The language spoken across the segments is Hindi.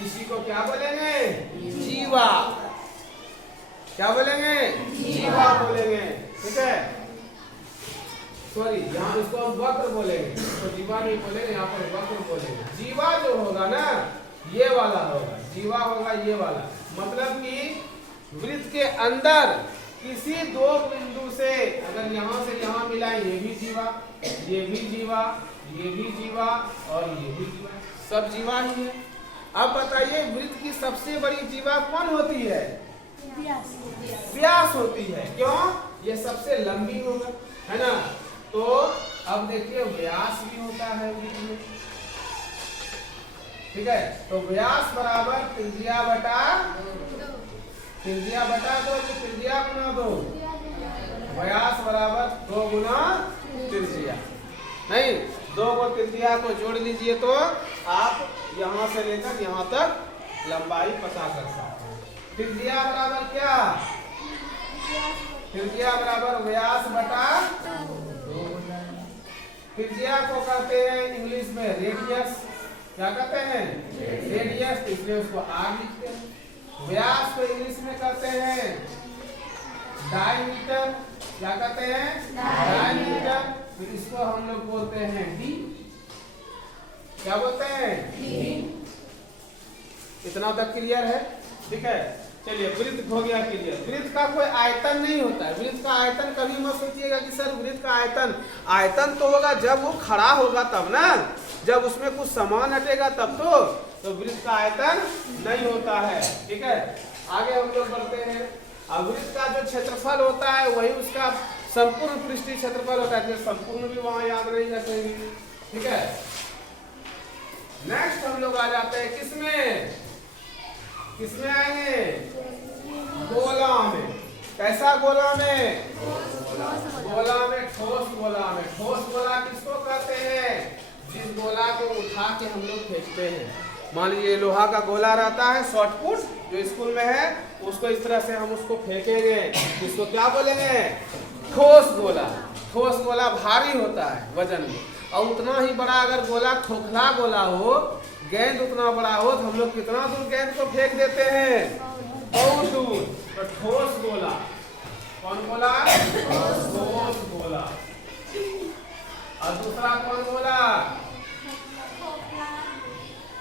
इसी को क्या बोलेंगे? जीवा। क्या बोलेंगे? जीवा बोलेंगे। ठीक है, सॉरी यहाँ इसको हम वक्र बोलेंगे, तो जीवा नहीं बोलेंगे, यहाँ पर वक्र बोलेंगे। जीवा जो होगा ना ये वाला होगा, जीवा होगा ये वाला। मतलब कि वृत्त के अंदर किसी दो बिंदु से अगर यहाँ से यहाँ मिला, ये भी जीवा, ये भी जीवा, ये भी जीवा और ये भी जीवा, सब जीवा ही है। अब बताइए वृत्त की सबसे बड़ी जीवा कौन होती है? व्यास होती है। क्यों? ये सबसे लंबी होगा, है ना। तो अब देखिए व्यास भी होता है वृत्त में। ठीक है, तो व्यास बराबर त्रिज्या बटा, त्रिज्या बटा 2 कि त्रिज्या गुना 2? व्यास बराबर 2 गुना त्रिज्या। नहीं, 2 को त्रिज्या को जोड़ लीजिए तो आप यहाँ से लेकर यहाँ तक लंबाई पता कर सकते हैं। त्रिज्या बराबर क्या? त्रिज्या बराबर व्यास बटा 2। त्रिज्या को कहते हैं इंग्लिश में रेडियस। क्या कहते हैं? रेडियस, इसलिए उसको आर लिखते हैं। व्यास को इंग्लिश में कहते हैं डायमीटर। क्या कहते हैं? डायमीटर। फिर इसको हम लोग बोलते हैं डी। क्या बोलते हैं? डी। इतना तक क्लियर है? ठीक है, चलिए वृत्त हो गया क्लियर। वृत्त का कोई आयतन नहीं होता है। वृत्त का आयतन कभी मत सोचिएगा कि सर वृत्त का आयतन, आयतन तो होगा जब वो खड़ा होगा तब ना, जब उसमें कुछ सामान हटेगा तब तो वृत्त का आयतन नहीं होता है। ठीक है, आगे हम लोग बढ़ते हैं। अब वृत्त का जो क्षेत्रफल होता है वही उसका संपूर्ण पृष्ठीय क्षेत्रफल होता है, संपूर्ण भी वहां याद नहीं रखेंगे। ठीक है, नेक्स्ट हम लोग आ जाते हैं किसमें? किसमें आएंगे? गोला में। कैसा गोला में? गोला में, ठोस गोला में। ठोस गोला किसको कहते हैं? जिस गोला को उठा के हम लोग फेंकते हैं। मान लीजिए लोहा का गोला रहता है, शॉर्ट पुट जो स्कूल में है, उसको इस तरह से हम उसको फेंकेंगे, इसको क्या बोलेंगे? ठोस गोला। ठोस गोला भारी होता है वजन में, और उतना ही बड़ा अगर गोला खोखला गोला हो, गेंद उतना बड़ा हो, तो हम लोग कितना दूर गेंद को फेंक देते हैं? बहुत दूर। तो ठोस गोला। कौन गोला? ठोस गोला। और दूसरा कौन गोला?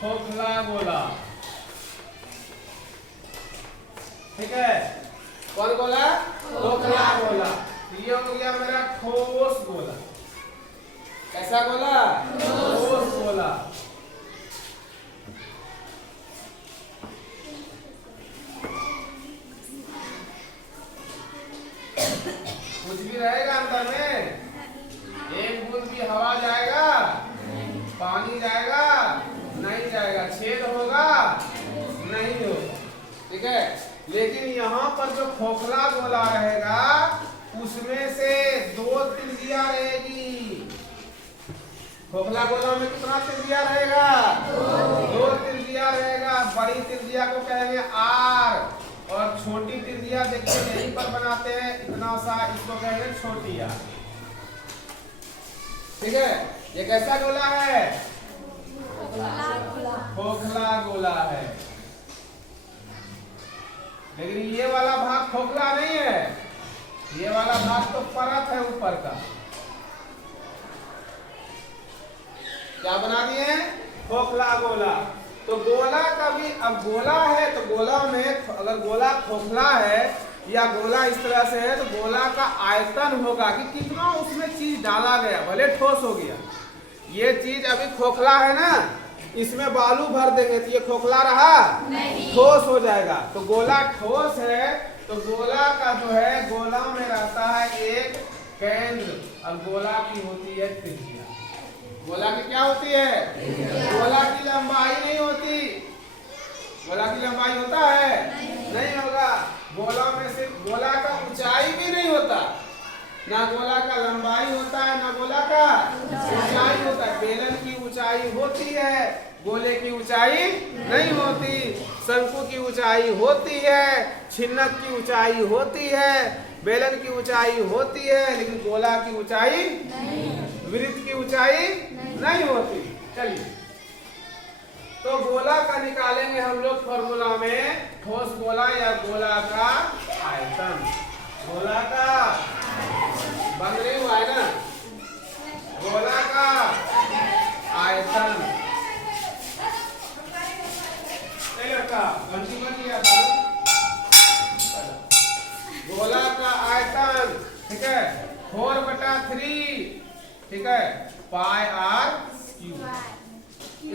खोखला गोला। ठीक है, कौन गोला? खोखला गोला। ये हो गया मेरा ठोस गोला। कैसा गोला? ठोस गोला। कुछ भी रहेगा अंदर में? एक बूंद भी हवा जाएगा? पानी जाएगा? नहीं जाएगा। छेद होगा? नहीं होगा। ठीक है, लेकिन यहाँ पर जो खोखला गोला रहेगा उसमें से 2 त्रिज्या रहेगी। खोखला गोला में कितना त्रिज्या रहेगा? 2 त्रिज्या रहेगा। बड़ी त्रिज्या को कहेंगे आर, और छोटी त्रिज्या देखिए यहीं पर बनाते हैं इतना सा, इसको कहेंगे छोटी आर। ठीक है, ये कैसा गोला है? खोखला गोला है। लेकिन ये वाला भाग खोखला नहीं है, ये वाला भाग तो परत है ऊपर का। क्या बना दिए? खोखला गोला। तो गोला का भी, अब गोला है तो गोला में अगर गोला खोखला है या गोला इस तरह से है तो गोला का आयतन होगा कि कितना उसमें चीज डाला गया, भले ठोस हो गया। ये चीज अभी खोखला है ना, इसमें बालू भर देंगे तो ये खोखला रहा? नहीं, ठोस हो जाएगा। तो गोला ठोस है तो गोला का जो है, गोला में रहता है एक केंद्र, और गोला की होती है त्रिज्या। गोला की क्या होती है? गोला की लंबाई नहीं होती। गोला की लंबाई होता है? नहीं होगा। गोला में सिर्फ गोला का ऊंचाई भी नहीं होता, ना गोला का लंबाई होता है, ना गोला का ऊंचाई होता है। बेलन की ऊंचाई होती है, गोले की ऊंचाई नहीं होती। शंकु की ऊंचाई होती है, छिन्नक की ऊंचाई होती है, बेलन की ऊंचाई होती है, लेकिन गोला की ऊंचाई नहीं, वृत्त की ऊंचाई नहीं होती। चलिए तो गोला का निकालेंगे हम लोग फॉर्मूला में ठोस गोला या गोला का आयतन। गोला का बन रही हुआ है ना, गोला का आयतन। गलती बन गया था, गोला का आयतन, ठीक है, 4/3, ठीक है, पाई आर क्यूब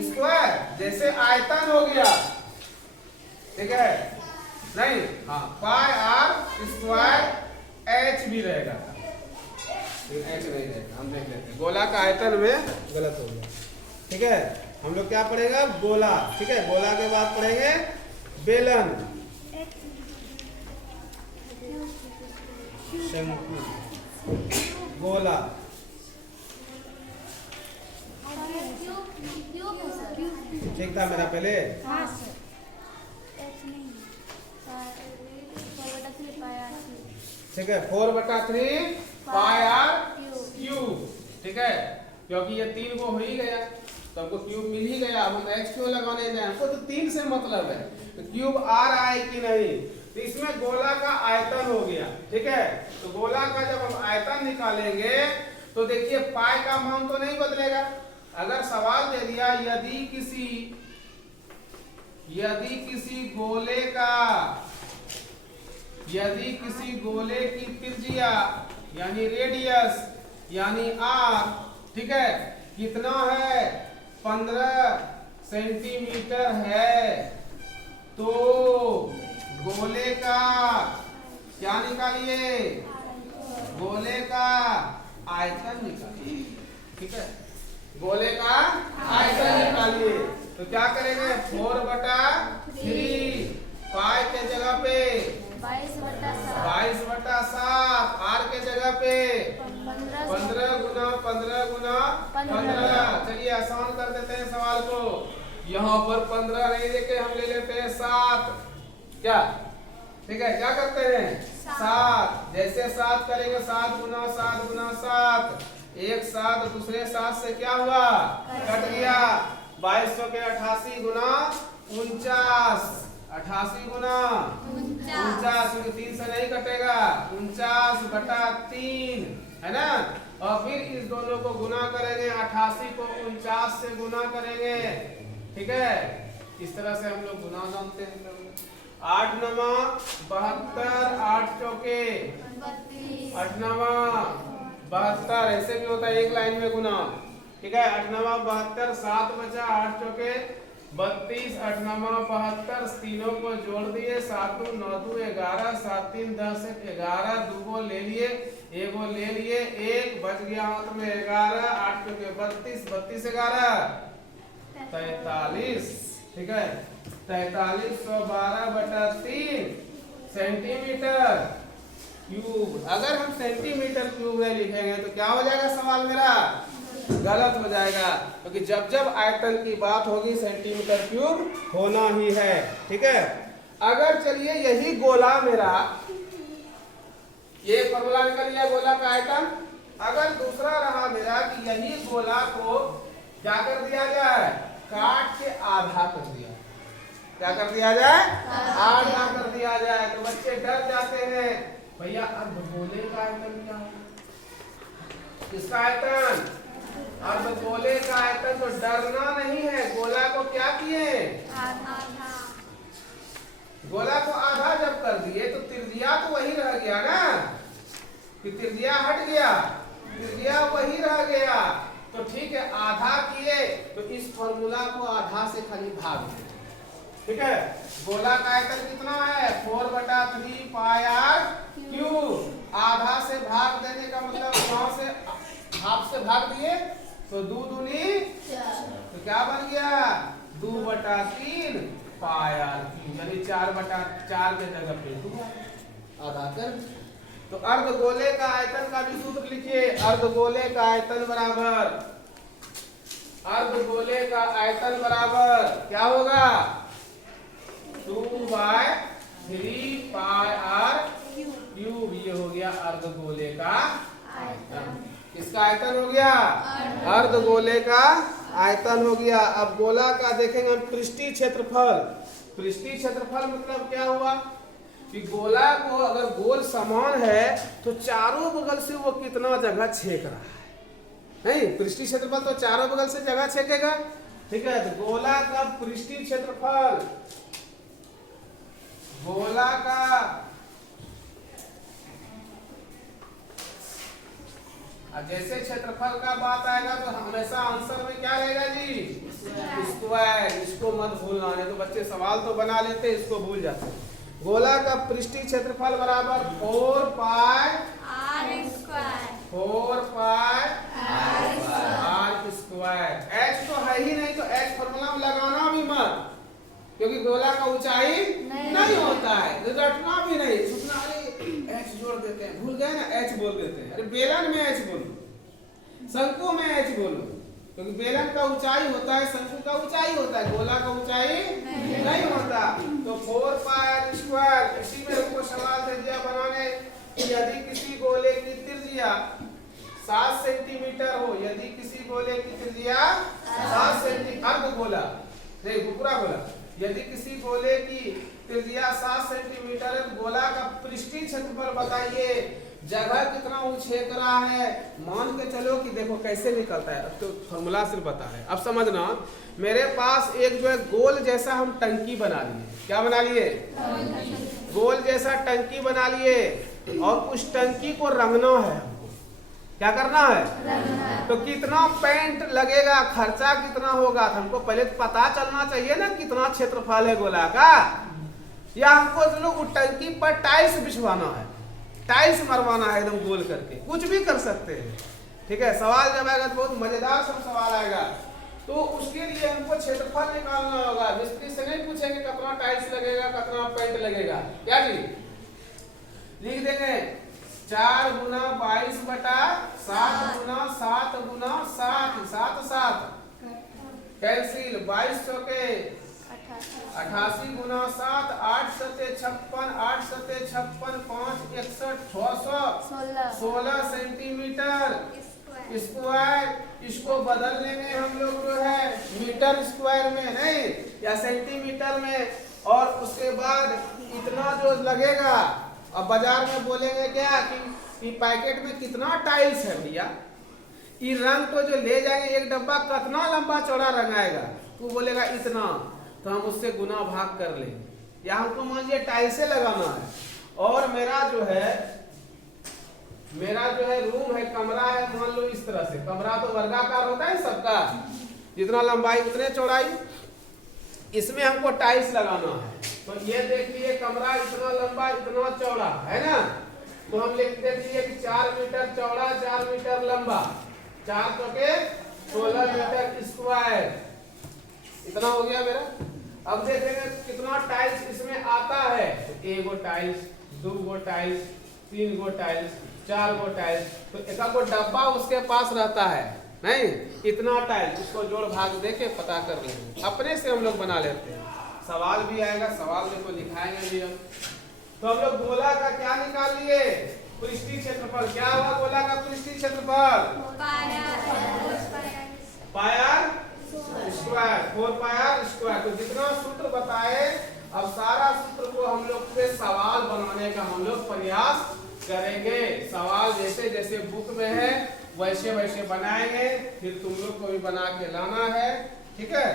स्क्वायर। जैसे आयतन हो गया, ठीक है, नहीं, हाँ, पाई आर स्क्वायर एच भी रहेगा, एच नहीं रहेगा, हम देख लेते हैं। गोला का आयतन में गलत हो गया, ठीक है। हम लोग क्या पढ़ेगा, गोला, ठीक है। गोला के बाद पढ़ेंगे बेलन, शंकु, गोला, ठीक था मेरा पहले। ठीक है, 4/3 पाई आर क्यूब, ठीक है, क्योंकि ये 3 को हो ही गया तो हमको क्यूब मिल ही गया। अब हम एक्स क्यों लगाने जाए, हमको तो 3 से मतलब है, तो क्यूब आ रहा है कि नहीं। तो इसमें गोला का आयतन हो गया, ठीक है। तो गोला का जब हम आयतन निकालेंगे तो देखिए पाई का मान तो नहीं बदलेगा। अगर सवाल दे दिया यदि किसी गोले की त्रिज्या यानी रेडियस यानी आर, ठीक है, कितना है, 15 सेंटीमीटर है, तो गोले का क्या निकालिए, गोले का आयतन निकालिए, ठीक है, गोले का आयतन निकालिए। तो क्या करेंगे, 4/3 पाई के जगह पे 22/7, आर के जगह पे 15 गुना 15। चलिए आसान कर देते हैं सवाल को। यहाँ पर 15 नहीं लेके हम ले लेते हैं 7, क्या, ठीक है, क्या करते हैं 7। जैसे 7 करेंगे, 7 गुना 7, एक 7 दूसरे 7 से क्या हुआ, कट गया। 2200 के 88 गुना 49, 88 गुना 49, 3 से नहीं कटेगा, 49/3, है ना। और फिर इस दोनों को गुना करेंगे, 88 को 49 से गुना करेंगे, ठीक है। इस तरह से हम लोग गुना जानते हैं। 8 9 72, 8 चौके 8 9 72, ऐसे भी होता है एक लाइन में गुना, ठीक है। 8 9 72, 7 बचा, 8 चौके 32, 8 9 72, तीनों को जोड़ दिए, 7 2 9 2 11, 7 3 10 11, 2 को ले लिए, 1 को ले लिए, 1 बच गया हाथ में 11, 8 चौके 32, 32 11 43, ठीक है, 4312/3 सेंटीमीटर क्यूब। अगर हम सेंटीमीटर क्यूब में लिखेंगे तो क्या हो जाएगा, सवाल मेरा गलत हो जाएगा, क्योंकि जब आयतन की बात होगी सेंटीमीटर क्यूब होना ही है, ठीक है। अगर चलिए यही गोला मेरा, ये फॉर्मूला निकल गया गोला का आयतन। अगर दूसरा रहा मेरा कि यही गोला को क्या कर दिया जाए, काट के आधा कर दिया, क्या कर दिया जाए, आधा कर दिया जाए, तो बच्चे डर जाते हैं, भैया अब गोले का आयतन क्या है, इसका आयतन, अब गोले का आयतन। तो डरना नहीं है, गोला को क्या किए, गोला को आधा जब कर दिए तो त्रिज्या तो वही रह गया ना, कि त्रिज्या हट गया, त्रिज्या वही रह गया। तो ठीक है, आधा किए तो इस फॉर्मूला को आधा से खाली भाग दिए, ठीक है। गोला का आयतन कितना है, 4/3 पाई आर क्यूब। आधा से भाग देने का मतलब वहां से हाफ से भाग दिए तो 2 दूनी, तो क्या बन गया, 2/3 पाई आर क्यूब, यानी 4/4 के जगह पे 2 आधा कर। तो अर्धगोले का आयतन का भी सूत्र लिखिए, अर्धगोले का आयतन बराबर, अर्धगोले का आयतन बराबर क्या होगा, 2/3 पाई आर क्यूब। ये हो गया अर्धगोले का आयतन। किसका आयतन हो गया, अर्धगोले का आयतन हो गया। अब गोला का देखेंगे हम पृष्ठीय क्षेत्रफल। पृष्ठीय क्षेत्रफल मतलब क्या हुआ कि गोला को अगर गोल समान है तो चारों बगल से वो कितना जगह छेक रहा है, नहीं? पृष्ठीय क्षेत्रफल तो चारों बगल से जगह छेकेगा, ठीक है। तो गोला का पृष्ठीय क्षेत्रफल, गोला का जैसे क्षेत्रफल का बात आएगा तो हमेशा आंसर में क्या रहेगा जी? स्क्वायर। इसको मत भूलना, नहीं तो बच्चे सवाल तो बना लेते, इसको भूल जाते। गोला का पृष्ठीय क्षेत्रफल बराबर 4 पाई r स्क्वायर। h तो है ही नहीं, तो h फॉर्मूला में लगाना भी मत, क्योंकि गोला का ऊंचाई नहीं होता है, रटना भी नहीं। सुनना, अरे h जोड़ देते हैं, भूल गए ना, h बोल देते हैं। अरे बेलन में h बोलो, शंकु में h बोलो, क्योंकि बेलन का ऊंचाई होता है, शंकु का ऊंचाई होता है, गोला का ऊंचाई नहीं होता। तो 4 पाई स्क्वायर। इसी में हमको सवाल दे दिया बनाने कि यदि किसी गोले की त्रिज्या 7 सेंटीमीटर हो, यदि किसी गोले की त्रिज्या 7 सेंटीमीटर, अर्ध गोला नहीं पूरा गोला, यदि किसी गोले की त्रिज्या 7 सेंटीमीटर है, गोला का पृष्ठीय क्षेत्रफल बताइए, जगह कितना उछेक रहा है। मान के चलो कि देखो कैसे निकलता है, अब तो फॉर्मूला सिर्फ बता है। अब समझना, मेरे पास एक जो है गोल जैसा हम टंकी बना लिए। क्या बना लिए? गोल जैसा टंकी बना लिए, और उस टंकी को रंगना है हमको। क्या करना है? तो कितना पेंट लगेगा, खर्चा कितना होगा, तो हमको पहले पता चलना चाहिए ना कितना क्षेत्रफल है गोला का। या हमको चलो उस टंकी पर टाइल्स बिछवाना है, टाइल्स मरवाना है एकदम गोल करके, कुछ भी कर सकते हैं, ठीक है। सवाल जब आएगा तो बहुत मजेदार सब सवाल आएगा, तो उसके लिए हमको क्षेत्रफल निकालना होगा। मिस्त्री से नहीं पूछेंगे कितना टाइल्स लगेगा, कितना पेंट लगेगा, क्या जी लिख देंगे 4 गुना 22 बटा 7 गुना 7 गुना 7 7 7 कैंसिल, 22 चौके 88 गुना 7 8 सते 56 8 सते 56 5 61 16 सेंटीमीटर स्क्वायर। इसको बदल लेंगे हम लोग जो है मीटर स्क्वायर में, नहीं या सेंटीमीटर में, और उसके बाद इतना जो लगेगा। अब बाजार में बोलेंगे क्या कि पैकेट में कितना टाइल्स है भैया, ये रंग तो जो ले जाएंगे एक डब्बा कितना लंबा चौड़ा रंग आएगा, तो बोलेगा इतना, तो हम उससे गुना भाग कर लेंगे। या हमको मान लीजिए टाइल्से लगाना है, और मेरा जो है रूम है, कमरा है, मान लो इस तरह से, कमरा तो वर्गाकार होता है सबका, जितना लंबाई उतने चौड़ाई, इसमें हमको टाइल्स लगाना है। तो ये देखिए कमरा इतना लंबा इतना चौड़ा है ना, तो हम लिख देंगे कि 4 मीटर चौड़ा 4 मीटर लंबा, 4 चौके 16 मीटर स्क्वायर, इतना हो गया मेरा। अब देखेंगे कितना टाइल्स इसमें आता है, तो 1 गो टाइल्स, 2 गो टाइल्स, 3 गो टाइल्स, 4 गो टाइल्स, तो एक गो डब्बा उसके पास रहता है, नहीं इतना टाइल्स, इसको जोड़ भाग देके पता कर लेंगे, अपने से हम लोग बना लेते हैं। सवाल भी आएगा, सवाल में को लिखाएंगे भी हम। तो हम लोग गोला का क्या निकाल लिए? पृष्ठीय क्षेत्रफल। क्या हुआ गोला का पृष्ठीय क्षेत्रफल? Pier square, 4 pier square. तो जितना सूत्र बताए, अब सारा सूत्र को हम लोग पे सवाल बनाने का हम लोग प्रयास करेंगे। सवाल जैसे जैसे बुक में है वैसे वैसे बनाएंगे, फिर तुम लोग को भी बना के लाना है, ठीक है।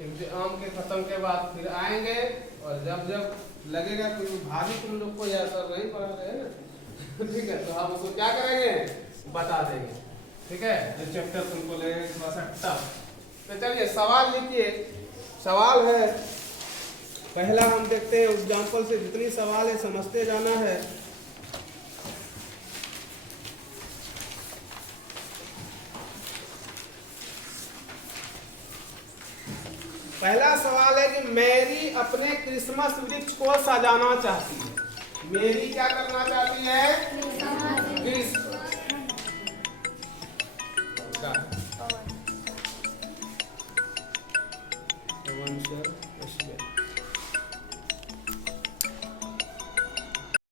एग्जाम के खत्म के बाद फिर आएंगे, और जब जब लगेगा कि भाभी तुम लोग को यह सब नहीं पढ़ा रहे हैं ना ठीक है, तो हम उसको क्या करेंगे बता देंगे, ठीक है। जो चैप्टर तुमको लगेगा थोड़ा सा टफ, तो चलिए सवाल लिखिए। सवाल है पहला, हम देखते हैं एग्जाम्पल से, जितनी सवाल है समझते जाना है। पहला सवाल है कि मैरी अपने क्रिसमस वृक्ष को सजाना चाहती है। मैरी क्या करना चाहती है?